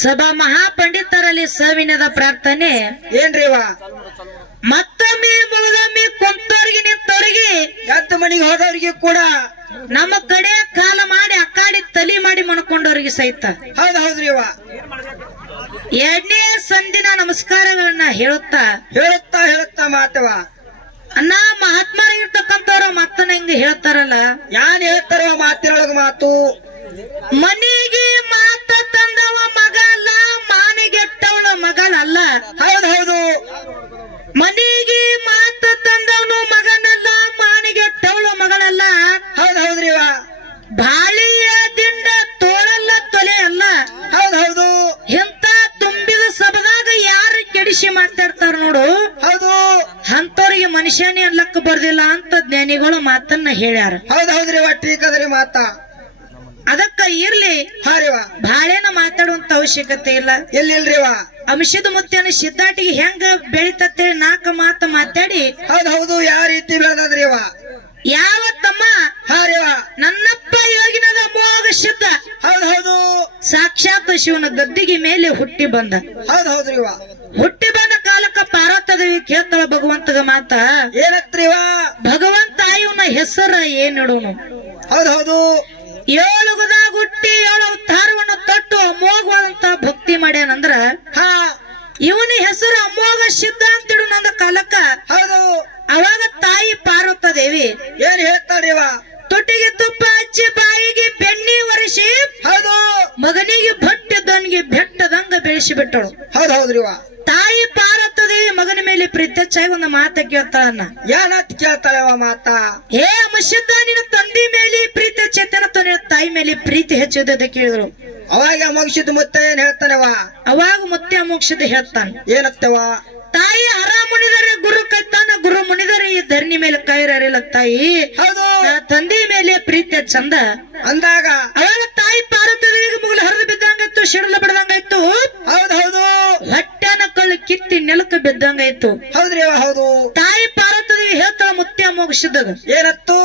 ಸಭಾ ಮಹಾಪಂಡಿತರಲ್ಲಿ ಸವಿನದ ಪ್ರಾರ್ಥನೆ ಏನ್ರಿವ ಮತ್ತೊಮ್ಮೆ ಮುಳದೊಮ್ಮೆ ಕುಂತವ್ರಿಗೆ ನಿಂತವ್ರಿಗೆ ಎದ್ದು ಮನೆಗೆ ಹೋದವ್ರಿಗೆ ಕೂಡ ನಮ್ಮ ಕಡೆ ಕಾಲ ಮಾಡಿ ಅಕ್ಕಾಡಿ ತಲಿ ಮಾಡಿ ಮಣ್ಕೊಂಡವ್ರಿಗೆ ಸಹಿತ ಹೌದ್ರಿವ ಎರಡನೇ ಸಂದಿನ ನಮಸ್ಕಾರಗಳನ್ನ ಹೇಳುತ್ತಾ ಹೇಳುತ್ತಾ ಮಾತವ ಅಣ್ಣ ಮಹಾತ್ಮರಾಗಿರ್ತಕ್ಕಂಥವ್ರು ಮತ್ತನ ಹಿಂಗ ಹೇಳ್ತಾರಲ್ಲ ಯಾನ್ ಹೇಳ್ತಾರ ಮಾತಿನೊಳಗ ಮಾತು ಮನಿಗೆ ಮಾತ ತಂದವ ಮಗಲ್ಲ ಮಾನಿಗೆಟ್ಟವಳ ಮಗಳಲ್ಲ ಹೌದು ಮನಿಗೆ ಮಾತ ತಂದವನು ಮಗನಲ್ಲ ಮಾನಿಗೆಟ್ಟವಳು ಮಗಳಲ್ಲ ಹೌದ್ರಿವ ಬಾಳಿಯ ದಿಂಡ ತೋಳಲ್ಲ ತೊಲೆ ಅಲ್ಲ ಹೌದು ಎಂತ ತುಂಬಿದ ಸಭದಾಗ ಯಾರು ಕೆಡಿಸಿ ಮಾತಾಡ್ತಾರ ನೋಡು ಹೌದು ಅಂತವ್ರಿಗೆ ಮನುಷ್ಯನೇ ಅಲ್ಲಕ್ಕ ಬರ್ದಿಲ್ಲ ಅಂತ ಜ್ಞಾನಿಗಳು ಮಾತನ್ನ ಹೇಳ್ಯಾರ ಹೌದ್ರಿವ ಟೀಕದ್ರಿ ಮಾತ ಅದಕ್ಕ ಇರ್ಲಿ ಹಾರಿವ ಬಾಳೆನ ಮಾತಾಡುವಂತ ಅವಶ್ಯಕತೆ ಇಲ್ಲ ಎಲ್ಲಿಲ್ರಿವ ಅಂಶದ ಮುತ್ತೇನ ಸಿದ್ಧಾಟಿಗೆ ಹೆಂಗ ಬೆಳಿತತ್ತೇಳಿ ನಾಲ್ಕು ಮಾತು ಮಾತಾಡಿ ಹೌದು ಯಾವ ರೀತಿ ಬೆಳೆದ್ರಿವ ಯಾವ ತಮ್ಮ ಹಾರಿವ ನನ್ನಪ್ಪ ಯೋಗಿನದ ಮೋಗ ಸಿದ್ಧ ಹೌದು ಸಾಕ್ಷಾತ್ ಶಿವನ ಗದ್ದಿಗೆ ಮೇಲೆ ಹುಟ್ಟಿ ಬಂದ ಹೌದ್ರಿವ ಹುಟ್ಟಿ ಬಂದ ಕಾಲಕ್ಕ ಪಾರ್ವತದೇವಿ ಕೇಳ್ತಾಳ ಭಗವಂತಗ ಮಾತ ಏನತ್ರಿವ ಭಗವಂತ ಇವನ ಹೆಸರ ಏನಿಡುನು ಹೌದು ಏಳುಗದಾಗ ಹುಟ್ಟಿ 7 ಅವತಾರವನ್ನು ತೊಟ್ಟು ಅಮೋಘವಾದಂತ ಭಕ್ತಿ ಮಾಡ್ಯಾನಂದ್ರ ಇವನ ಹೆಸರು ಅಮೋಘ ಸಿದ್ಧ ಅಂತಿಡು ನಂದ ಕಾಲಕ್ಕ ಹೌದು ಅವಾಗ ತಾಯಿ ಪಾರ್ವತದೇವಿ ಏನ್ ಹೇಳ್ತಾರಿವ ತೊಟ್ಟಿಗೆ ತುಪ್ಪ ಹಚ್ಚಿ ಬಾಯಿಗೆ ಬೆಣ್ಣಿ ಒರೆಸಿ ಹೌದು ಮಗನಿಗೆ ಭಟ್ಟಿದ್ದವನಿಗೆ ಬೆಟ್ಟದಂಗ ಬೆಳೆಸಿ ಬಿಟ್ಟಳು ಹೌದ್ರಿವ ತಾಯಿ ಪಾರ್ವತದೇವಿ ಮಗನ ಮೇಲೆ ಪ್ರೀತ್ಯಚ್ಚಾಗಿ ಒಂದು ಮಾತ ಕೇಳ್ತಾಳನ್ನ ಏನತ್ ಕೇಳ್ತಾಳವ ಮಾತ ಹೇ ಅಮಶಿದ್ದ ನಿನ್ನ ತಂದೆ ಮೇಲೆ ಪ್ರೀತಿ ಚೇತನ ನಿನ್ನ ತಾಯಿ ಮೇಲೆ ಪ್ರೀತಿ ಹೆಚ್ಚಿದ ಕೇಳಿದ್ರು ಅವಾಗ ಮುಗಿಸಿದ ಮುತ್ತ ಏನ್ ಹೇಳ್ತಾನವ ಅವಾಗ ಮುತ್ಯ ಮೋಕ್ಷದ ಹೇಳ್ತಾನ ಏನತ್ತವ ತಾಯಿ ಹರ ಮುನಿದರೆ ಗುರು ಕೈತಾನ ಗುರು ಮುನಿದರೆ ಈ ಧರಣಿ ಮೇಲೆ ಕಾಯಿರಲಿಲ್ಲ ತಾಯಿ ಹೌದು ನನ್ನ ತಂದೆ ಮೇಲೆ ಪ್ರೀತಿಯ ಚಂದ ಅಂದಾಗ ಅವಾಗ ತಾಯಿ ಪಾರ್ವತಿದೇವಿಗೆ ಮುಗಿಲು ಹರಿದು ಬಿದ್ದಂಗಾಯ್ತು ಶಿಡಲ ಬಿಡದಂಗಾಯ್ತು ಹೌದು ಹೊಟ್ಟೆನ ಕಳ್ಳು ಕಿತ್ತಿ ನೆಲಕ್ಕೆ ಬಿದ್ದಂಗಾಯ್ತು ಹೌದ್ರಿವ ಹೌದು ತಾಯಿ ಪಾರ್ವತಿದೇವಿ ಹೇಳ್ತಾಳ ಮುತ್ಯ ಮೋಕ್ಷದಾಗ ಏನತ್ತು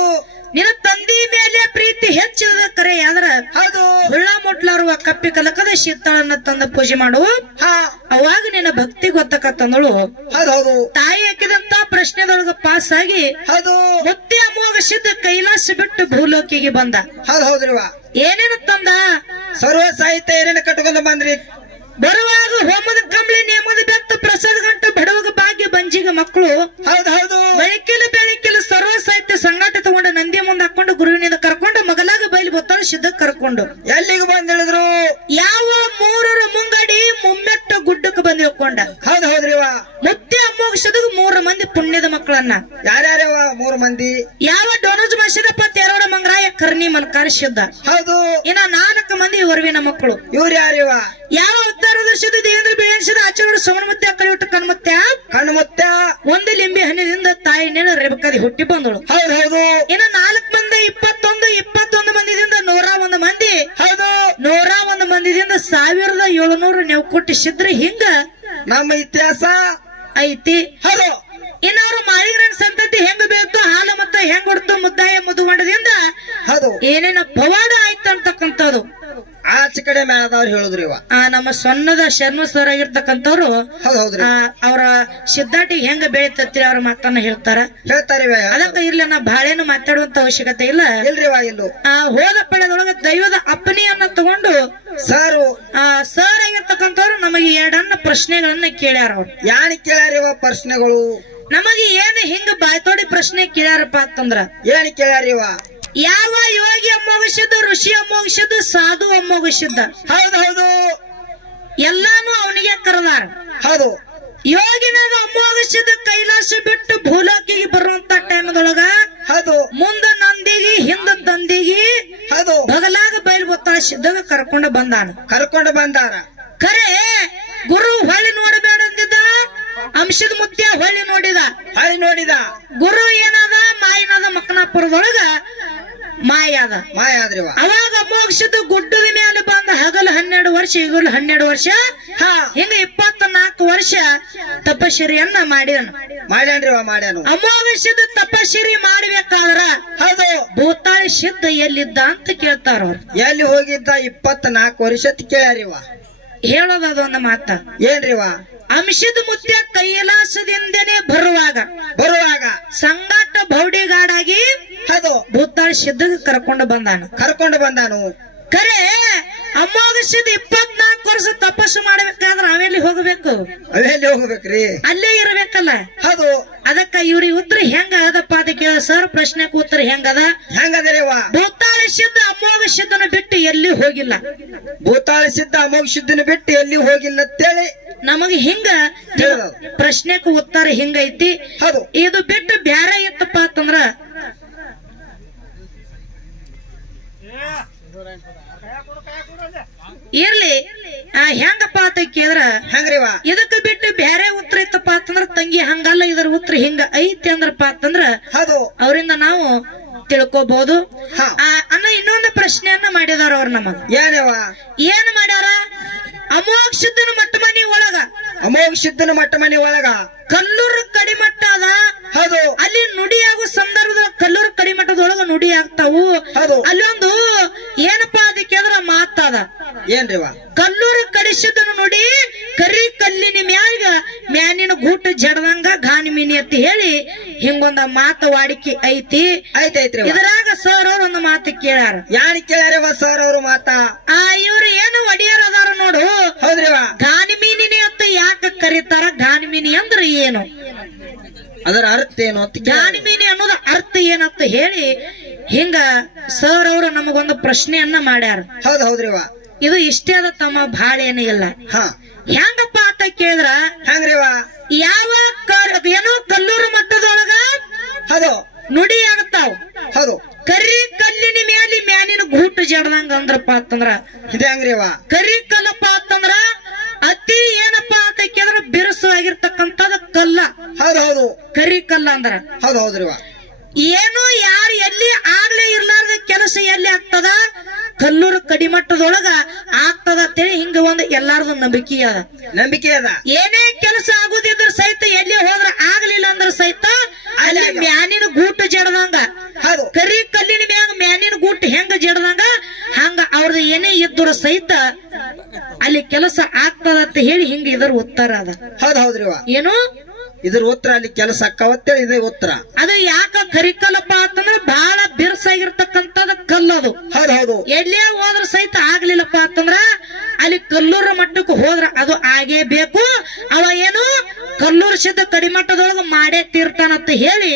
ನಿನ್ನ ತಂದೆ ಮೇಲೆ ಪ್ರೀತಿ ಹೆಚ್ಚಿದ ಕರೆ ಆದ್ರ ಹೌದು ಹುಳ್ಳ ಮುಟ್ಲಾರುವ ಕಪ್ಪಿ ಕಲಕದ ಶೀತಳನ್ನ ತಂದ ಪೂಜೆ ಮಾಡು ಅವಾಗ ನಿನ್ನ ಭಕ್ತಿ ಗೊತ್ತಕತ್ತಂದಳು ಹೌದು ತಾಯಿ ಹಾಕಿದಂತ ಪ್ರಶ್ನೆದೊಳಗ ಪಾಸ್ ಆಗಿ ಹೌದು ಮುತ್ಯ ಅಮೋಘ ಸಿದ್ಧ ಕೈಲಾಸ ಬಿಟ್ಟು ಭೂಲೋಕಿಗೆ ಬಂದ ಹೌದ್ರಿವ ಏನೇನು ತಂದ ಸರ್ವ ಸಾಹಿತ್ಯ ಏನೇನು ಕಟ್ಕೊಂಡು ಬಂದ್ರಿ ಬರುವಾಗ ಹೋಮದ ಕಂಬಳಿ ನೇಮದ ಬೆತ್ತ ಪ್ರಸಾದ ಗಂಟು ಬಡವಾಗ ಭಾಗ್ಯ ಬಂಜಿಗ ಮಕ್ಕಳು ಹೌದು ಬೆಳಕಿಲು ಸರ್ವ ಸಾಹಿತ್ಯ ಸಂಗಾಟ ತಗೊಂಡು ನಂದಿ ಮುಂದೆ ಹಾಕೊಂಡು ಗುರುವಿನಿಂದ ಕರ್ಕೊಂಡು ಮಗಲಾಗ ಬೈಲಿ ಬತ್ತಾಳ ಸಿದ್ಧ ಕರ್ಕೊಂಡು ಎಲ್ಲಿಗೆ ಬಂದಿಳಿದ್ರು ಯಾವ ಮೂರರ ಮುಂಗಡಿ ಮುಮ್ಮೆಟ್ಟು ಗುಡ್ಡಕ್ಕೆ ಬಂದು ಹೋಗ್ಕೊಂಡ ಹೌದ್ರಿವ ಮುತ್ಯ ಅಮೋಘ ಸಿದ್ಧಗ 3 ಮಂದಿ ಪುಣ್ಯದ ಮಕ್ಕಳನ್ನ ಯಾರ್ಯಾರವ 3 ಮಂದಿ ಯಾವ ಡೋನಜ್ ಮಸಿದಪ್ಪ ತೆರೋಡ ಮಂಗರಾಯ ಕರ್ಣಿ ಮಲ್ಕಾರ ಸಿದ್ಧ ಹೌದು ಇನ್ನ 4 ಮಂದಿ ಹೊರವಿನ ಮಕ್ಕಳು ಇವ್ರು ಯಾರಿವ ಯಾವ ಅವತಾರದರ್ಶದ ದೇವೇಂದ್ರ ಬಿಳಿಯನ್ಸಿದ ಆಚರಣೆ ಸವಣಮುತ್ಯ ಕಳಿಯುಟ ಕಣ್ಮುತ್ಯ ಒಂದು ಲಿಂಬೆ ಹಣ್ಣಿನಿಂದ ತಾಯಿ ನೇನ ರೇಬಕಾದಿ ಹುಟ್ಟಿ ಬಂದಳು ಹೌದು ಇನ್ನು 4 ಮಂದಿ 21 ಮಂದಿದಿಂದ 101 ಮಂದಿ ಹೌದು 101 ಮಂದಿದಿಂದ 1700 ನೆವ್ ಕೊಟ್ಟಿ ಸಿದ್ರ ಹಿಂಗ ನಮ್ಮ ಇತಿಹಾಸ ಐತಿ ಹೌದು ಇನ್ನು ಅವ್ರ ಮಾಳಿಗರನ್ ಸಂತತಿ ಹೆಂಗ ಬೇಕು ಹಾಲ ಮತ್ತ ಹೆಂಗ್ ಹೊಡ್ತು ಮುದ್ದಾಯ ಮುದುಗೊಂಡದಿಂದ ಹೌದು ಏನೇನ ಪವಾಡ ಆಯ್ತು ಅಂತಕ್ಕಂಥದ್ದು ಆಚೆ ಕಡೆ ಮೇಳದವ್ರು ಹೇಳಿದ್ರಿವ ನಮ್ಮ ಸೊನ್ನದ ಶರ್ಮ ಸರ್ ಆಗಿರ್ತಕ್ಕಂಥವ್ರು ಹೌದ್ರಿ ಅವರ ಸಿದ್ಧಾಟಿಗೆ ಹೆಂಗ ಬೆಳಿತತ್ರಿ ಅವ್ರ ಮಾತನ್ನ ಹೇಳ್ತಾರಿವ ಅದಕ್ಕ ಇರ್ಲಿ ನಾ ಬಾಳೆನು ಮಾತಾಡುವಂತ ಅವಶ್ಯಕತೆ ಇಲ್ಲ ಇಲ್ರಿವ ಇಲ್ಲು ಹೋದ ಪಡೆದೊಳಗ ದೈವದ ಅಪ್ಪನೆಯನ್ನ ತಗೊಂಡು ಸರ್ ಆಗಿರ್ತಕ್ಕಂಥವ್ರು ನಮಗೆ 2 ಪ್ರಶ್ನೆಗಳನ್ನ ಕೇಳ್ಯಾರ ಅವ್ರು ಯಾನ್ ಕೇಳ್ಯಾರಿವ ಪ್ರಶ್ನೆಗಳು ನಮಗೆ ಏನು ಹಿಂಗ ಬಾಯ್ತೋಡಿ ಪ್ರಶ್ನೆ ಕೇಳ್ಯಾರಪ್ಪ ಅಂತಂದ್ರ ಏನ್ ಕೇಳ್ಯಾರಿವ ಯಾವ ಯೋಗಿ ಅಮೋಘಿಸಿದ್ದು ಋಷಿ ಅಮೋಘಿಸಿದ್ದು ಸಾಧು ಅಮೋಘಿಸಿದ್ದ ಹೌದು ಎಲ್ಲಾನು ಅವನಿಗೆ ಕರೆದಾರ ಹೌದು ಯೋಗಿನದು ಅಮೋಘಿಸಿದ ಕೈಲಾಸ ಬಿಟ್ಟು ಭೂಲೋಕಿಗೆ ಬರುವಂತ ಟೈಮದೊಳಗ ಹೌದು ಮುಂದ ನಂದಿಗಿ ಹಿಂದ ತಂದಿಗಿ ಹೌದು ಬಗಲಾಗ ಬಯಲು ಗೊತ್ತಾಳ ಸಿದ್ಧಗ ಕರ್ಕೊಂಡು ಬಂದಾರ ಖರೆ ಗುರು ಹೊಳ್ಳಿ ನೋಡಬೇಡ ಅಂದಿದ್ದ ಅಂಶದ ಮುತ್ಯ ಹೊಳ್ಳಿ ನೋಡಿದ ಗುರು ಏನದ ಮಾಯಿನದ ಮಕ್ಕನಾಪುರದೊಳಗ ಮಾಯಾದ ಅವಾಗ ಮೋಕ್ಷದ ಗುಡ್ಡದ ಮೇಲೆ ಬಂದ ಹಗಲು 12 ವರ್ಷ ಈಗಲು 12 ವರ್ಷ ಹಿಂಗ 24 ವರ್ಷ ತಪಶ್ಚರ್ಯನ್ನ ಮಾಡಿದನು ಮಾಡ್ಯಾನ್ರಿವ ಮಾಡ್ಯಾನು. ಅಮಾವಾಸ್ಯದ ತಪಸ್ಸಿರಿ ಮಾಡ್ಬೇಕಾದ್ರ ಹೌದು ಭೂತಾಳಿ ಸಿದ್ಧ ಎಲ್ಲಿದ್ದ ಅಂತ ಕೇಳ್ತಾರ ಅವ್ರು. ಎಲ್ಲಿ ಹೋಗಿದ್ದ 24 ವರ್ಷ ಕೇಳ್ಯಾರಿವ. ಹೇಳೋದ ಅದೊಂದು ಮಾತ ಏನ್ರಿವ? ಅಂಶದ ಮುತ್ಯ ಕೈಲಾಸದಿಂದನೇ ಬರುವಾಗ ಸಂಗಾಟ ಬೌಡಿಗಾಡಾಗಿ ಹೌದು ಭೂತಾಳಿ ಸಿದ್ಧ ಕರ್ಕೊಂಡು ಬಂದಾನು. ಕರೆ ಅಮಾವಾಸ್ಯದ 24 ವರ್ಷ ತಪಸ್ಸು ಮಾಡ್ಬೇಕಾದ್ರ ಅವೆಲ್ಲಿ ಹೋಗ್ಬೇಕ್ರಿ? ಅಲ್ಲೇ ಇರ್ಬೇಕಲ್ಲ. ಹೌದು ಅದಕ್ಕ ಇವ್ರಿ ಉತ್ತರ ಹೆಂಗ ಅದಪ್ಪ ಅಂತ ಕೇಳ ಸರ್. ಪ್ರಶ್ನೆಗೆ ಉತ್ತರ ಹೆಂಗದ್ರಿವ? ಭೂತಾಳಿ ಸಿದ್ಧ ಅಮಾವಾಸ್ಯದನ್ನ ಬಿಟ್ಟು ಎಲ್ಲಿ ಹೋಗಿಲ್ಲ. ಭೂತಾಳಿ ಸಿದ್ಧ ಅಮಾವಾಸ್ಯದನ್ನ ಬಿಟ್ಟು ಎಲ್ಲಿ ಹೋಗಿಲ್ಲ ಅಂತೇಳಿ ನಮಗ ಹಿಂಗ ಪ್ರಶ್ನೆಗೆ ಉತ್ತರ ಹಿಂಗೈತಿ. ಇದು ಬಿಟ್ಟು ಬ್ಯಾರೆ ಇತ್ತಪ್ಪ ಅಂತಂದ್ರ ಇರ್ಲಿ. ಹೆಂಗಪ್ಪ ಅಂತ ಕೇಳಿದ್ರ ಹೆಂಗ್ರಿವ? ಇದಕ್ಕೆ ಬಿಟ್ಟು ಬ್ಯಾರೆ ಉತ್ತರ ಇತ್ತಪ್ಪ ಅಂತಂದ್ರ ತಂಗಿ ಹಂಗಲ್ಲ, ಇದರ ಉತ್ತರ ಹಿಂಗ ಐತಿ ಅಂದ್ರಪ್ಪ ಅಂತಂದ್ರ ಅವರಿಂದ ನಾವು ತಿಳ್ಕೋಬಹುದು ಅನ್ನೋ ಇನ್ನೊಂದು ಪ್ರಶ್ನೆಯನ್ನ ಮಾಡಿದಾರ ಅವ್ರು ನಮಗ. ಏನ್ ಮಾಡ್ಯಾರ? ಅಮೋಘಸಿದ್ದನ ಮಟ್ಟ ಮನಿ ಒಳಗ ಕಲ್ಲೂರು ಕಡಿಮಟ್ಟ ಅದ. ಅಲ್ಲಿ ನುಡಿ ಆಗೋ ಸಂದರ್ಭದ ಕಲ್ಲೂರು ಕಡಿಮಟ್ಟದೊಳಗ ನುಡಿ ಆಗ್ತಾವು. ಅಲ್ಲೊಂದು ಏನಪ್ಪಾ ಅದಕ್ಕೆ ಅಂದ್ರ ಮಾತದ. ಏನ್ರಿವ? ಕಲ್ಲೂರು ಕಡಿಸಿದನು ನುಡಿ ಕರಿ ಕಲ್ಲಿನ ಮ್ಯಾಗ ಮ್ಯಾನಿನ ಗೂಟ ಜಡದಂಗ ಗಾನಿಮಿನಿ ಅಂತ ಹೇಳಿ ಹಿಂಗೊಂದ ಮಾತು ವಾಡಿಕೆ ಐತಿ. ಇದ್ರಾಗ ಸರ್ ಅವ್ರ ಒಂದು ಮಾತು ಕೇಳ್ಯಾರ. ಯಾರು ಕೇಳ್ಯಾರವ ಸರ್ ಅವರು ಮಾತ? ಇವ್ರು ಏನು ಒಡಿಯಾರ ಅದಾರ ನೋಡು. ಹೌದ್ರಿವ? ಗಾನಿಮಿನಿ ಅಂತ ಯಾಕೆ ಕರೀತಾರ? ಗಾನಿಮಿನಿ ಅಂದ್ರ ಏನು? ಅದರ ಅರ್ಥ ಏನು? ಗಾನಿಮಿನಿ ಅನ್ನೋದು ಅರ್ಥ ಏನಂತ ಹೇಳಿ ಹಿಂಗ ಸರ್ ಅವರು ನಮಗೊಂದು ಪ್ರಶ್ನೆಯನ್ನ ಮಾಡ್ಯಾರ. ಹೌದ್ರಿವ? ಇದು ಇಷ್ಟೇ ಅದ ತಮ್ಮ, ಭಾಳ ಏನು ಇಲ್ಲ. ಹೆಂಗಪ್ಪ ಅಂತ ಕೇಳಿದ್ರ ಹೆಂಗ್ರಿವ? ಯಾವ ಏನೋ ಕಲ್ಲೂರು ಮಟ್ಟದೊಳಗ ನುಡಿ ಆಗತಾವ. ಕರಿ ಕಲ್ಲಿನ ಮ್ಯಾಲಿ ಮ್ಯಾನಿನ ಗೂಟ ಜಡ್ದಂಗ ಅಂದ್ರಪ್ಪ ಅಂತಂದ್ರ ಇದೆ ಹೆಂಗ್ರಿವ? ಕರಿ ಕಲ್ಲಪ್ಪ ಅಂತಂದ್ರ ಅತಿ ಏನಪ್ಪಾ ಅಂತ ಕೇಳಿದ್ರ ಬಿರುಸು ಆಗಿರ್ತಕ್ಕಂಥದ ಕಲ್ಲ. ಕರಿ ಕಲ್ಲ ಅಂದ್ರ ಹೌದ್ರಿವ? ಏನು ಯಾರು ಎಲ್ಲಿ ಆಗ್ಲೇ ಇರ್ಲಾರ್ದ ಕೆಲಸ ಎಲ್ಲಿ ಆಗ್ತದ? ಕಲ್ಲೂರು ಕಡಿಮಟ್ಟದೊಳಗ ಆಗ್ತದ ಅಂತೇಳಿ ಹಿಂಗ ಒಂದು ಎಲ್ಲಾರ್ದು ನಂಬಿಕೆ ಅದ. ಏನೇ ಕೆಲಸ ಆಗುದಿದ್ರ ಸಹಿತ ಎಲ್ಲಿ ಹೋದ್ರ ಆಗ್ಲಿಲ್ಲ ಅಂದ್ರ ಸಹಿತ ಅಲ್ಲಿ ಮ್ಯಾನಿನ ಗೂಟ ಜಡದಂಗ, ಕರಿ ಕಲ್ಲಿನ ಮ್ಯಾಗ ಮ್ಯಾನಿನ ಗೂಟ ಹೆಂಗ ಜಡದಂಗ ಹಂಗ ಅವ್ರದ್ದು ಏನೇ ಇದ್ರು ಸಹಿತ ಅಲ್ಲಿ ಕೆಲಸ ಆಗ್ತದ ಅಂತ ಹೇಳಿ ಹಿಂಗ ಇದ್ರ ಉತ್ತರ ಅದ. ಹೌದ್ರಿವ? ಏನು ಇದ್ರ ಉತ್ತರ ಅಲ್ಲಿ ಕೆಲಸ ಅಕ್ಕವತ್ತೇಳಿ ಇದೆ ಉತ್ತರ. ಅದು ಯಾಕ ಕರಿಕಲ್ಲಪ್ಪ ಅಂತಂದ್ರ ಬಹಳ ಬಿರ್ಸಾಗಿರ್ತಕ್ಕಂಥದ ಕಲ್ಲದು. ಎಲ್ಲೇ ಹೋದ್ರ ಸಹಿತ ಆಗ್ಲಿಲ್ಲಪ್ಪ ಅಂತಂದ್ರ ಅಲ್ಲಿ ಕಲ್ಲೂರು ಮಟ್ಟಕ್ಕೆ ಹೋದ್ರ ಅದು ಆಗೇ ಬೇಕು. ಅವ ಏನು ಕಲ್ಲೂರು ಸಿದ್ಧ ಕಡಿಮಟ್ಟದೊಳಗ ಮಾಡೇ ತೀರ್ತಾನಂತ ಹೇಳಿ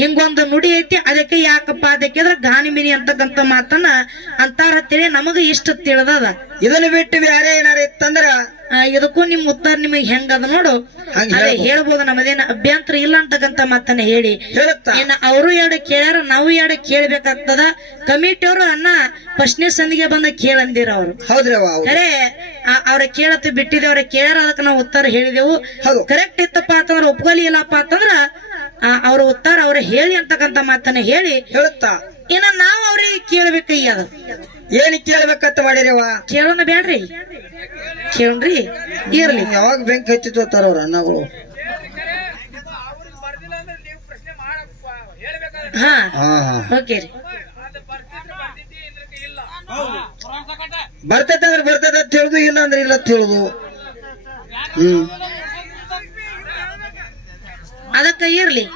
ಹಿಂಗೊಂದು ನುಡಿ ಐತಿ. ಅದಕ್ಕೆ ಯಾಕಪ್ಪ ಅದಕ್ಕೆ ಗಾನಿಮಿನಿ ಅಂತಕ್ಕಂಥ ಮಾತನ್ನ ಅಂತಾರ ಅಂತೇಳಿ ನಮಗ ಇಷ್ಟ ತಿಳಿದದ. ಇದನ್ನ ಬಿಟ್ಟು ಬೇರೆ ಏನಾರ ಇತ್ತಂದ್ರ ಇದಕ್ಕೂ ನಿಮ್ ಉತ್ತರ ನಿಮಗ್ ಹೆಂಗದ ನೋಡು ಅದೇ ಹೇಳ್ಬೋದು. ನಮ್ಮದೇನ ಅಭ್ಯಂತರ ಇಲ್ಲ ಅಂತಕ್ಕಂಥ ಮಾತನ್ನ ಹೇಳಿ ಏನ ಅವರು ಎರಡು ಕೇಳ್ಯಾರ, ನಾವು ಎರಡು ಕೇಳ್ಬೇಕಾಗ್ತದ. ಕಮಿಟಿಯವರು ಅನ್ನ ಫಸ್ಟ್ನೇ ಸಂದಿಗೆ ಬಂದ ಕೇಳಂದಿರ ಅವ್ರು. ಖರೆ ಅವ್ರ ಕೇಳತ್ ಬಿಟ್ಟಿದೆ, ಅವ್ರ ಕೇಳ್ಯಾರ, ಅದಕ್ಕೆ ನಾವು ಉತ್ತರ ಹೇಳಿದೆವು. ಕರೆಕ್ಟ್ ಇತ್ತಪ್ಪ ಅಂತಂದ್ರ ಒಪ್ಕೊಲಿ, ಇಲ್ಲಪ್ಪ ಅಂತಂದ್ರ ಅವ್ರ ಉತ್ತರ ಅವ್ರ ಹೇಳಿ ಅಂತಕ್ಕಂಥ ಮಾತನ್ನ ಹೇಳಿ ಏನ ನಾವ್ ಅವ್ರಿಗೆ ಕೇಳ್ಬೇಕಯ್ಯ. ಅದ ಏನ್ ಕೇಳ್ಬೇಕಂತ ಮಾಡಿರವ? ಕೇಳೋಣ ಬ್ಯಾಡ್ರಿ, ಕೇಳ್ರಿ ಇರ್ಲಿ. ಯಾವಾಗ ಬೆಂಕಿ ಹಚ್ಚಿತಾರ ಅವ್ರ ಅನ್ನಗಳು. ಹಾ ಓಕೆ ರೀ. ಬರ್ತೈತೆ ಅಂದ್ರೆ ಬರ್ತೈತೆ ಅಂತ ಹೇಳುದು, ಇಲ್ಲ ಅಂದ್ರೆ ಇಲ್ಲ ಅಂತ ಹೇಳುದು. ಅದಕ್ಕ ಇರ್ಲಿ.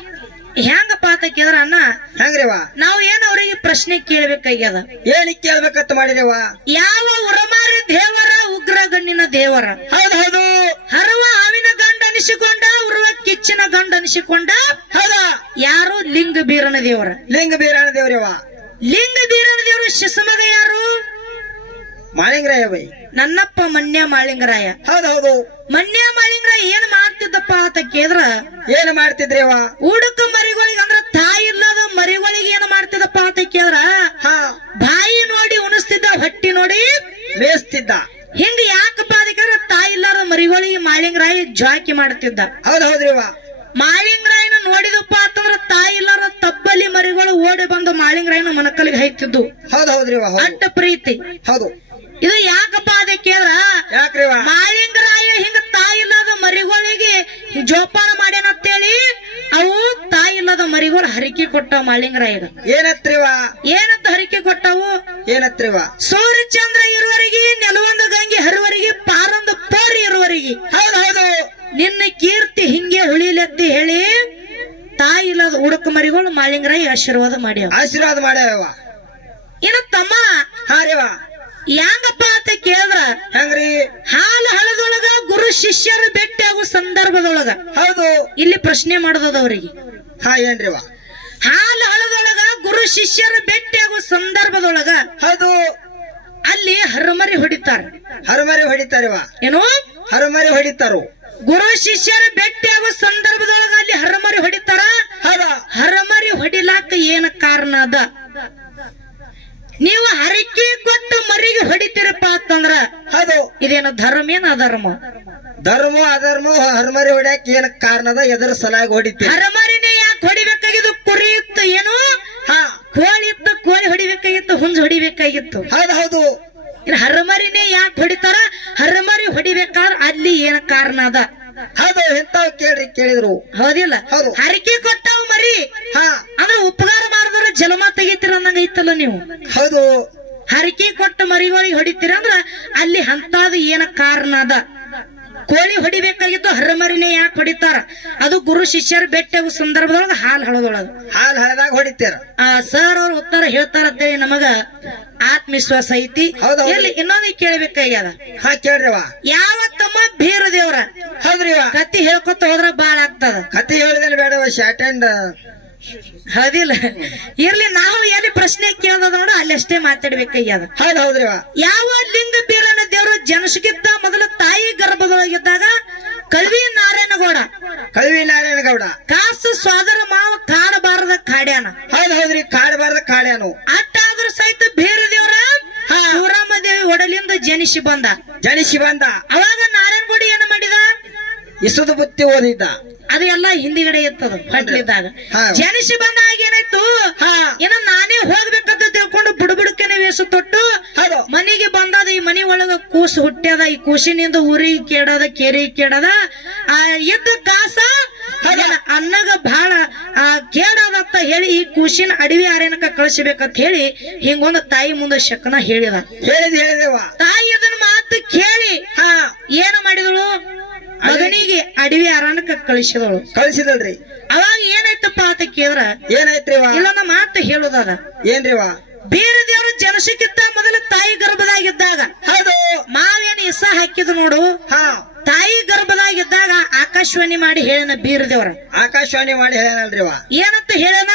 ಹೆಂಗಪ್ಪ ಅಂತ ಕೇಳಿದ್ರ ಅಣ್ಣ ಹೆಂಗ್ರಿವ? ನಾವ್ ಏನ್ ಅವ್ರಿಗೆ ಪ್ರಶ್ನೆ ಕೇಳ್ಬೇಕಾಗ್ಯದ. ಏನಿಗೆ ಕೇಳ್ಬೇಕಂತ ಮಾಡಿರವ? ಯಾವ ಉರಮಾರಿ ದೇವರ ಉಗ್ರ ಗಣ್ಣಿನ ದೇವರ? ಹೌದು. ಹರವ ಹಾವಿನ ಗಂಡ ಅನಿಸಿಕೊಂಡ, ಉರುವ ಕಿಚ್ಚಿನ ಗಂಡ ಅನಿಸಿಕೊಂಡ ಯಾರು? ಲಿಂಗ ಬೀರನ ದೇವರ. ಲಿಂಗ ಬೀರನ ದೇವರವ? ಲಿಂಗ ಬೀರನ ದೇವರು ಶಿಶುಮಗ ಯಾರು? ಮಾಳಿಂಗರಾಯ ಬೈ. ನನ್ನಪ್ಪ ಮನ್ಯ ಮಾಳಿಂಗರಾಯ. ಹೌದು. ಮನ್ಯ ಮಾಳಿಂಗರಾಯ ಏನ್ ಮಾಡ್ತಿದ್ದಪ್ಪ ಅಂತ ಕೇಳಿದ್ರ ಏನ್ ಮಾಡ್ತಿದ್ರಿವ? ಉಡುಕ ಮರಿಗಳಿಗೆ ಅಂದ್ರ ತಾಯಿ ಇಲ್ಲದ ಮರಿಗಳಿಗೆ ಏನ್ ಮಾಡ್ತಿದ್ದಪ್ಪ ಅಂತ ಕೇಳಿದ್ರ ಬಾಯಿ ನೋಡಿ ಉಣಿಸ್ತಿದ್ದ, ಹೊಟ್ಟಿ ನೋಡಿ ಮೇಯಿಸ್ತಿದ್ದ. ಹಿಂಗ ಯಾಕಪ್ಪ ಅದಕ್ಕೆ ತಾಯಿ ಇಲ್ಲದ ಮರಿಗಳಿಗೆ ಮಾಳಿಂಗರಾಯ ಜಾಕಿ ಮಾಡ್ತಿದ್ದ. ಹೌದ್ರಿವ? ಮಾಳಿಂಗರಾಯನ ನೋಡಿದಪ್ಪ ಅಂತಂದ್ರ ತಾಯಿ ಇಲ್ಲದ ತಬ್ಬಲಿ ಮರಿಗಳು ಓಡಿ ಬಂದು ಮಾಳಿಂಗರಾಯನ ಮನಕಲಿಗೆ ಹೈತಿದ್ದು. ಹೌದ್ರಿವ? ಅಟ್ಟ ಪ್ರೀತಿ. ಹೌದು. ಇದು ಯಾಕಪ್ಪ ಅದಕ್ಕೆ ಕೇಳಿದ್ರ ಮಾಳಿಂಗರಾಯ ಹಿಂಗ ತಾಯಿ ಇಲ್ಲದ ಮರಿಗಳಿಗೆ ಜೋಪಾನ ಮಾಡ್ಯಾನಂತೇಳಿ ಕೊಟ್ಟ ಮಾಳಿಂಗರಾಯಗ. ಏನತ್ರಿವ ಏನಂತ ಹರಿಕೆ ಕೊಟ್ಟವು? ಏನತ್ರಿವ ಸೂರ್ಯ ಚಂದ್ರ ಇರುವರಿಗೆ, ನೆಲವೊಂದು ಗಂಗೆ ಹರುವರಿಗೆ, ಪಾರೊಂದು ಪೋರಿ ಇರುವರಿಗೆ. ಹೌದು ಹೌದು. ನಿನ್ನ ಕೀರ್ತಿ ಹಿಂಗೆ ಉಳಿಲೆತ್ತಿ ಹೇಳಿ ತಾಯಿ ಇಲ್ಲದ ಉಡುಕ ಮರಿಗಳು ಮಾಳಿಂಗರಾಯ ಆಶೀರ್ವಾದ ಮಾಡ್ಯಾವ. ಇನ್ನು ತಮ್ಮ ಹಾರಿವ ಯಾಂಗಪ್ಪ ಅಂತ ಕೇಳಿದ್ರ ಹೆಂಗ್ರಿ? ಹಾಲು ಹಳದೊಳಗ ಗುರು ಶಿಷ್ಯರು ಭೇಟಿ ಆಗೋ ಸಂದರ್ಭದೊಳಗ ಹೌದು ಇಲ್ಲಿ ಪ್ರಶ್ನೆ ಮಾಡೋದದ ಅವರಿಗೆ. ಹಾ ಏನ್ರಿವ? ಹಾಲು ಹಳದೊಳಗ ಗುರು ಶಿಷ್ಯರು ಭೇಟಿ ಆಗೋ ಸಂದರ್ಭದೊಳಗ ಹೌದು ಅಲ್ಲಿ ಹರಮರಿ ಹೊಡಿತಾರ. ಹರಮರಿ ಹೊಡಿತಾರಿವ. ಏನು ಹರಮರಿ ಹೊಡಿತಾರು? ಗುರು ಶಿಷ್ಯರು ಭೇಟಿ ಆಗೋ ಸಂದರ್ಭದೊಳಗ ಅಲ್ಲಿ ಹರಮರಿ ಹೊಡಿತಾರ. ಹರಮರಿ ಹೊಡಿಲಾಕ ಏನ ಕಾರಣ ಅದ? ನೀವು ಹರಕೆ ಕೊಟ್ಟು ಮರಿಗೆ ಹೊಡಿತೀರಪ್ಪ ಅಂತಂದ್ರ ಹೌದು ಇದೇನು ಧರ್ಮ ಏನ ಅಧರ್ಮ? ಧರ್ಮ ಅಧರ್ಮ. ಹರಮರಿ ಹೊಡ್ಯಾಕ ಏನ ಕಾರಣದ? ಎದರ ಸಲಾಗಿ ಹೊಡಿತೀರಿ? ಹರಮರಿನೇ ಯಾಕೆ ಹೊಡಿಬೇಕಾಗಿದ್ದು? ಕುರಿ ಇತ್ತು, ಏನು ಕೋಳಿ ಇತ್ತು, ಕೋಳಿ ಹೊಡಿಬೇಕಾಗಿತ್ತು, ಹುಂಜ ಹೊಡಿಬೇಕಾಗಿತ್ತು. ಹೌದು ಹೌದು. ಇನ್ನು ಹರಮರಿನೇ ಯಾಕೆ ಹೊಡಿತಾರ? ಹರಮರಿ ಹೊಡಿಬೇಕಾದ್ರ ಅಲ್ಲಿ ಏನ ಕಾರಣ ಅದ? ಹೌದು ಎಂತಾವ್ ಕೇಳ್ರಿ ಕೇಳಿದ್ರು. ಹೌದಿಲ್ಲ? ಹೌದು. ಹರಕೆ ಕೊಟ್ಟಾವ್ ಮರಿ ಅಂದ್ರೆ ಉಪಕಾರ ಮಾಡಿದ್ರ ಜಲಮ ತೆಗಿತೀರ ಅಂದಂಗ ಐತಲ್ಲ ನೀವು. ಹೌದು. ಹರಕೆ ಕೊಟ್ಟ ಮರಿಗಳಿಗೆ ಹೊಡಿತೀರ ಅಂದ್ರ ಅಲ್ಲಿ ಅಂತದ ಏನ ಕಾರಣ ಅದ? ಕೋಳಿ ಹೊಡಿಬೇಕಾಗಿತ್ತು, ಹರಮರಿನೇ ಯಾಕೆ ಹೊಡಿತಾರ? ಅದು ಗುರು ಶಿಷ್ಯರು ಭೇಟಿ ಆಗೋ ಸಂದರ್ಭದೊಳಗ ಹಾಲು ಹಳದೊಳಗ. ಹಾಲು ಹಳದಾಗ ಹೊಡಿತಾರ. ಸರ್ ಅವ್ರ ಉತ್ತರ ಹೇಳ್ತಾರ ಅಂತೇಳಿ ನಮಗ ಆತ್ಮವಿಶ್ವಾಸ ಐತಿ. ಎಲ್ಲಿ ಇನ್ನೊಂದು ಕೇಳಬೇಕಾಗ್ಯದ. ಹಾ ಕೇಳ್ರಿವ. ಯಾವ ತಮ್ಮ ಬೀರ ದೇವ್ರ? ಹೌದ್ರಿವ. ಕತ್ತಿ ಹೇಳ್ಕೊತ ಹೋದ್ರ ಬಾಳ ಆಗ್ತದ. ಕತ್ತಿ ಹೇಳಿದ್ರೆ ಬೇಡವ, ಶಾರ್ಟ್ ಅಂಡ್ ಹೌದಿಲ್ಲ? ಇರ್ಲಿ, ನಾವು ಎಲ್ಲಿ ಪ್ರಶ್ನೆ ಕೇಳದ ನೋಡ ಅಲ್ಲಿ ಅಷ್ಟೇ ಮಾತಾಡ್ಬೇಕಾಗ್ಯದ. ಹೌದ್ ಹೌದ್ರಿವ. ಯಾವ ಲಿಂಗ ಬೀರನ ದೇವರು ಜನಿಸಕ್ಕಿಂತ ಮೊದಲು ತಾಯಿ ಗರ್ಭದೊಳಗಿದ್ದಾಗ ಕಳ್ವಿ ನಾರಾಯಣಗೌಡ. ಕಳ್ವಿ ನಾರಾಯಣಗೌಡ ಕಾಸು ಸ್ವಾದರ ಮಾವ ಕಾಡಬಾರದ ಕಾಡ್ಯಾನ. ಹೌದ್ ಹೌದ್ರಿ, ಕಾಡಬಾರದ ಕಾಡ್ಯಾನು. ಅಟ್ಟಾದ್ರೂ ಸಹಿತ ಬೀರ ದೇವ್ರ ಸೂರಮ್ಮ ದೇವಿ ಒಡಲಿಂದ ಜನಿಸಿ ಬಂದ. ಅವಾಗ ನಾರಾಯಣಗೌಡ ಏನ ಮಾಡಿದ? ಇಸುದು ಬುತ್ತಿ ಓದಿದ್ದ. ಅದು ಎಲ್ಲ ಹಿಂದಿಗಡೆ ಇರ್ತದ ಹೊಂಟ್ಲಿದ್ದಾಗ. ಜನಿಸಿ ಬಂದಾಗ ಏನಾಯ್ತು? ಏನ ನಾನೇ ಹೋಗ್ಬೇಕಂತ ತಿಳ್ಕೊಂಡು ಬುಡಬುಡಕನೆ ವೇಷ ತೊಟ್ಟು ಮನೆಗೆ ಬಂದದ. ಈ ಮನಿ ಒಳಗ ಕೂಸು ಹುಟ್ಟ್ಯದ. ಈ ಕೂಸಿನಿಂದ ಊರಿಗೆ ಕೇಳದ, ಕೇರಿ ಕೇಳದ. ಇದ್ದ ಕಾಸ ಅನ್ನಗ ಬಹಳ ಕೇಳದಂತ ಹೇಳಿ ಈ ಕೂಸಿನ ಅಡವಿ ಆರ್ಯನಕ ಕಳಿಸಬೇಕಂತ ಹೇಳಿ ಹಿಂಗೊಂದು ತಾಯಿ ಮುಂದೆ ಶಕನ ಹೇಳಿದ. ತಾಯಿ ಅದನ್ನ ಮಾತು ಕೇಳಿ ಏನ ಮಾಡಿದಳು? ಮಗನಿಗೆ ಅಡವಿ ಅರಣ್ಯಕ್ಕೆ ಕಳಿಸಿದಳ್ರಿ. ಅವಾಗ ಏನಾಯ್ತಪ್ಪ ಅಂತ ಕೇಳಿದ್ರ ಏನಾಯ್ತ್ರಿ? ಇಲ್ಲೊಂದು ಮಾತು ಹೇಳುದದ. ಏನ್ರಿವ? ಬೇರೆ ದೇವರು ಜನಸಕ್ಕಿಂತ ಮೊದಲು ತಾಯಿ ಗರ್ಭದಾಗಿದ್ದಾಗ ಹೌದು ಮಾವೇನು ಇಸ ಹಾಕಿದ್ ನೋಡು. ತಾಯಿ ಗರ್ಭದಾಗಿದ್ದಾಗ ಆಕಾಶವಾಣಿ ಮಾಡಿ ಹೇಳನ ಬೀರ ದೇವ್ರ. ಆಕಾಶವಾಣಿ ಮಾಡಿ ಹೇಳನಲ್ರಿವ. ಏನಂತ ಹೇಳನ?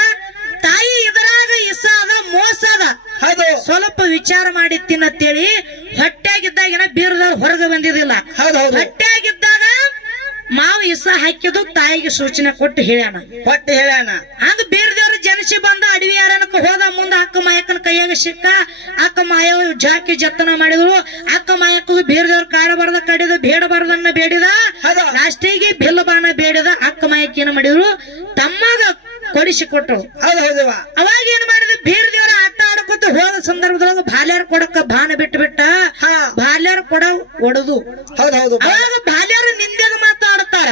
ತಾಯಿ ಇದರಾಗ ಇಸ ಅದ, ಮೋಸ ಅದ, ಸ್ವಲ್ಪ ವಿಚಾರ ಮಾಡಿ ತಿನ್ನತ್ತೇಳಿ ಹೊಟ್ಟೆಯಾಗಿದ್ದಾಗ ಬೀರದವ್ರು ಹೊರಗೆ ಬಂದಿದ್ದಿಲ್ಲ. ಹೊಟ್ಟೆಯಾಗಿದ್ದಾಗ ಮಾವು ಇಸ ಹಾಕಿದ್ದು ತಾಯಿಗೆ ಸೂಚನೆ ಕೊಟ್ಟು ಹೇಳ್ಯಾನ. ಹಂಗ ಬೀರದೇವ್ರು ಜನಿಸಿ ಬಂದ ಅಡವಿ ಯಾರನಕ ಹೋದ. ಮುಂದ ಅಕ್ಕ ಮಾಯಕನ ಕೈಯಾಗ ಸಿಕ್ಕ. ಅಕ್ಕ ಮಾಯ ಜಾಕಿ ಜತನ ಮಾಡಿದ್ರು. ಅಕ್ಕ ಮಾಯಕ ಬೀರದೇವ್ರು ಕಾಡಬಾರ್ದ ಕಡಿದ, ಬೇಡಬಾರ್ದನ್ನ ಬೇಡಿದ. ಲಾಸ್ಟಿಗೆ ಬಿಲ್ಲಬಾನ ಬೇಡಿದ. ಅಕ್ಕ ಮಾಯಕ ಏನ ಮಾಡಿದ್ರು? ತಮ್ಮಗ ಕೊಡಿಸಿ ಕೊಟ್ಟರು. ಅವಾಗ ಏನ್ ಮಾಡಿದ? ಬೀರದೇವ್ರ ಆಟ ಆಡ್ಕೊತ ಹೋದ ಸಂದರ್ಭದೊಳಗ ಬಾಲ್ಯಾರ ಕೊಡಕ ಬಾನ ಬಿಟ್ಟ ಬಾಲ್ಯಾರ ಕೊಡ ಒಡದು. ಅವಾಗ ಬಾಲ್ಯಾರು ನಿಂದೆದ ಮಾತಾಡ್ತಾರ.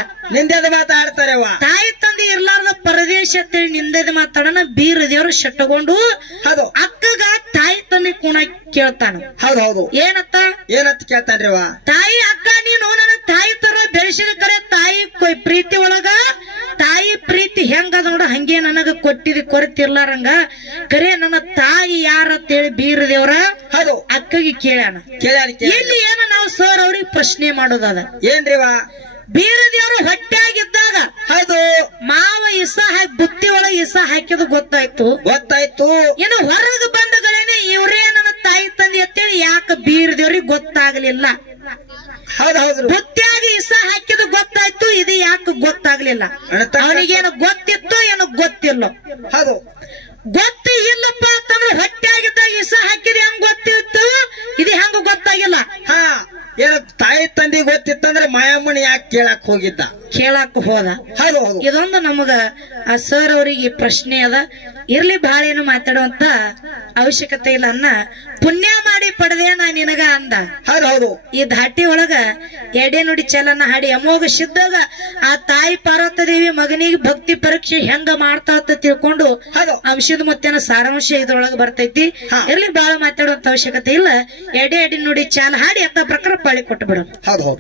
ತಾಯಿ ತಂದೆ ಇರ್ಲಾರ್ದ ಪರದೇಶ ಅಂತೇಳಿ ನಿಂದೆದ ಮಾತಾಡೋಣ. ಬೀರದೇವ್ರು ಶಟ್ಟಗೊಂಡು ಅಕ್ಕಗ ತಾಯಿ ತಂದೆ ಕುಣ ಕೇಳ್ತಾನ. ಏನತ್ತ ಕೇಳ್ತಾನ್ರಿವ? ತಾಯಿ ಅಕ್ಕ ನೀನು ನನ್ನ ತಾಯಿ ತರ ಬೆಳೆಸಿದ ಕರೆ ತಾಯಿ ಪ್ರೀತಿ ಒಳಗ ತಾಯಿ ಪ್ರೀತಿ ಹೆಂಗದ ನೋಡ ಹಂಗೆ ನನಗ ಕೊಟ್ಟಿದ್ ಕೊರತಿರ್ಲಾರಂಗ ಕರೆ ನನ್ನ ತಾಯಿ ಯಾರಂತೇಳಿ ಬೀರದೇವ್ರ ಅಕ್ಕಗೆ ಕೇಳ್ಯಾನ. ಇಲ್ಲಿ ಏನ ನಾವು ಸರ್ ಅವ್ರಿಗೆ ಪ್ರಶ್ನೆ ಮಾಡೋದದ. ಏನ್ರಿವ? ಬೀರದೇವ್ರು ಹೊಟ್ಟೆಯಾಗಿದ್ದಾಗ ಮಾವ ಇಸ ಹಾಕಿ ಬುತ್ತಿ ಒಳಗೆ ಇಸ ಹಾಕಿದ್ ಗೊತ್ತಾಯ್ತು. ಇನ್ನು ಹೊರಗೆ ಬಂದಗಳೇನೆ ಇವ್ರೇ ನನ್ನ ತಾಯಿ ತಂದೆ ಅಂತೇಳಿ ಯಾಕೆ ಬೀರದೇವ್ರಿಗೆ ಗೊತ್ತಾಗ್ಲಿಲ್ಲ? ಬುತ್ತಿಯಾಗಿ ಇಸ ಹಾಕಿದ್ ಗೊತ್ತಾಯ್ತು, ಇದು ಯಾಕೆ ಗೊತ್ತಾಗ್ಲಿಲ್ಲ? ಅವನಿಗೇನು ಗೊತ್ತಿತ್ತು ಏನು ಗೊತ್ತಿಲ್ಲ? ಗೊತ್ತು ಇಲ್ಲಪ್ಪ ಅಂತಂದ್ರೆ ಹೊಟ್ಟೆಯಾಗಿದ್ದಾಗ ಇಸ ಹಾಕಿದ್ ಹೆಂಗ್ ಗೊತ್ತಿತ್ತು, ಇದು ಹೆಂಗ ಗೊತ್ತಾಗಿಲ್ಲ? ಏನು ತಾಯಿ ತಂದೆ ಗೊತ್ತಿತ್ತಂದ್ರೆ ಮಾಯಮ್ಮನ ಯಾಕೆ ಕೇಳಕ್ ಹೋಗಿದ್ದ? ಕೇಳಕ್ ಹೋದ. ಇದೊಂದು ನಮಗ ಆ ಸರ್ ಅವರಿಗೆ ಪ್ರಶ್ನೆ ಅದ. ಇರ್ಲಿ ಬಾಳ ಏನು ಮಾತಾಡುವಂತ ಅವಶ್ಯಕತೆ ಇಲ್ಲ ಅನ್ನ ಪುಣ್ಯ ಮಾಡಿ ಪಡೆದೇನ ನಿನಗ ಅಂದ. ಹೌದು. ಈ ಧಾಟಿ ಒಳಗ ಎಡೆ ನುಡಿ ಚಲನ ಹಾಡಿ ಅಮೋಘ ಸಿದ್ದಾಗ ಆ ತಾಯಿ ಪಾರ್ವತ ದೇವಿ ಮಗನಿಗೆ ಭಕ್ತಿ ಪರೀಕ್ಷೆ ಹೆಂಗ ಮಾಡ್ತಾ ಅಂತ ತಿಳ್ಕೊಂಡು ಅಂಶದ ಮುತ್ತಿನ ಸಾರಾಂಶ ಇದ್ರೊಳಗ ಬರ್ತೈತಿ. ಇರ್ಲಿ ಬಾಳ ಮಾತಾಡುವಂತ ಅವಶ್ಯಕತೆ ಇಲ್ಲ. ಎಡೆ ನುಡಿ ಚಾಲ ಹಾಡಿ ಅಂತ ಪ್ರಕಾರ ಪಾಳಿ ಕೊಟ್ಟು ಬಿಡೋಣ. ಹೌದು.